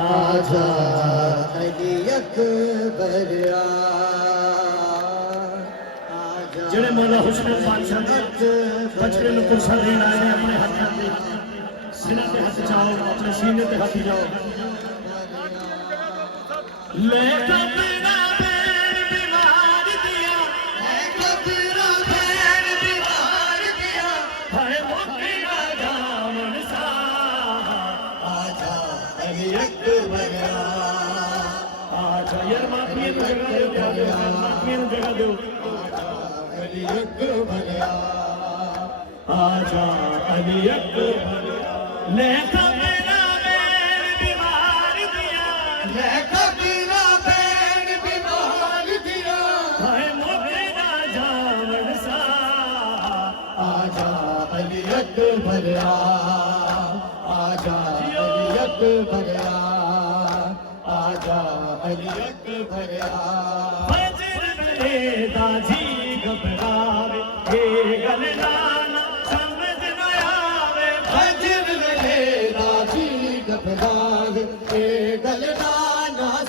आजा अली अकबर ਜਿਹੜੇ ਮੌਲਾ ਹੁਸਨ ਬਾਦਸ਼ਾਹ ਦੇ ਬਚੜੇ ਨੂੰ ਕੁਰਸਾ ਦੇਣ ਆਏ ਨੇ ਆਪਣੇ ਹੱਥਾਂ ਤੇ ਸਿਰਾਂ ਤੇ ਹੱਥ ਚਾਓ ਆਪਣੇ ਸੀਨੇ ਤੇ ਹੱਥ ਜਾਓ ਲੈ ਕਬਰਾਂ ਬੈਣ ਬਿਮਾਰ ਦੀਆਂ ਲੈ ਕਬਰਾਂ ਬੈਣ ਬਿਮਾਰ ਦੀਆਂ ਹਾਏ ਮੁੱਕੇ ਨਾ ਜਾਵਣ ਸਾ आजा अली अकबर ਆਜਾ ਯਾਰ ਮਾਫੀਏ ਨੂੰ ਜਗ੍ਹਾ ਦਿਓ ਮਾਫੀਏ ਨੂੰ ਜਗ੍ਹਾ ਦਿਓ अली अकबर आजा अली अकबर ले कबरा बैन बीमार दिया ले कबीरा बैन बीमार दिया हाय मुझे ना जावन सा आजा अली अकबर आजा अली अकबर आजा अली अकबर फजर मेरे दाजी घबरावे ये गल नाना समझ न आवे फजर वेले राजी घबरावे ए गल ना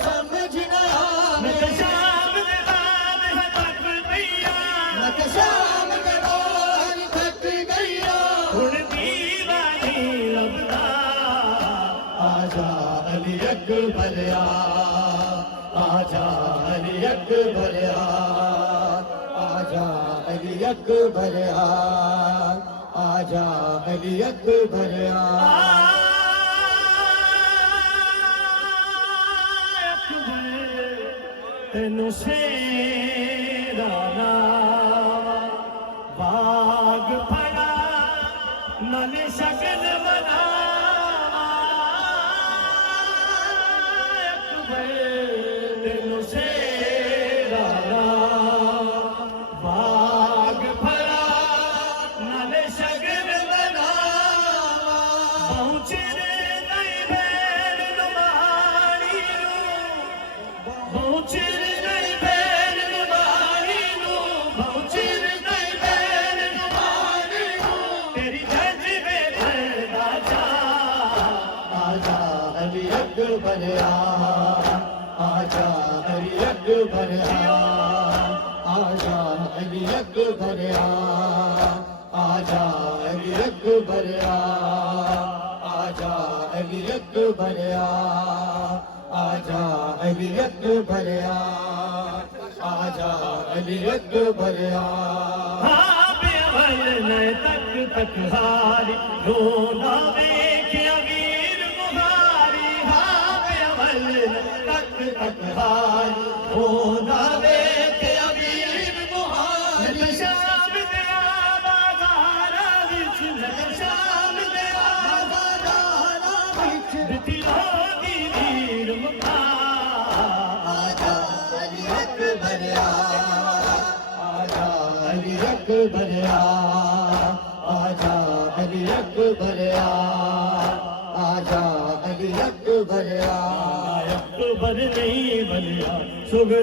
समझ न आवे मैं शाम दे बाद है तक भैया मत शाम के बाद थक गईया हुन दीवानी लबदा आजा अली अकबर आजा अली अकबर आजा अली अकबर आजा अली अकबर तेनू शेरा नावा बाग फड़ा नने शगन बनावा तेनू शेरा नावा बाग फड़ा नने शगन बनावा पहुँचे नहीं बैन नुमारी पहुँचे नहीं बैन नुमारी पहुँचे नहीं बैन नुमारी तेरी जज में भरना जा आजा अली अकबर आजा अली अकबर आजा अली अकबर आजा अली अकबर आजा अली अकबर आजा अली अकबर आजा अली अकबर हाँ बेवल ने तक हारी रोना देखिया वीर मुहारी हाँ बेवल तक हारी रोना देखिया वीर मुहारी शाम दिया बाजारा विच शाम दिया बाजारा विच बिती होगी वीर मुहारी आजा अली अकबर आजा अली अकबर आजा अली अकबर आजा अली अकबर अकबर नहीं बलिया सुगरा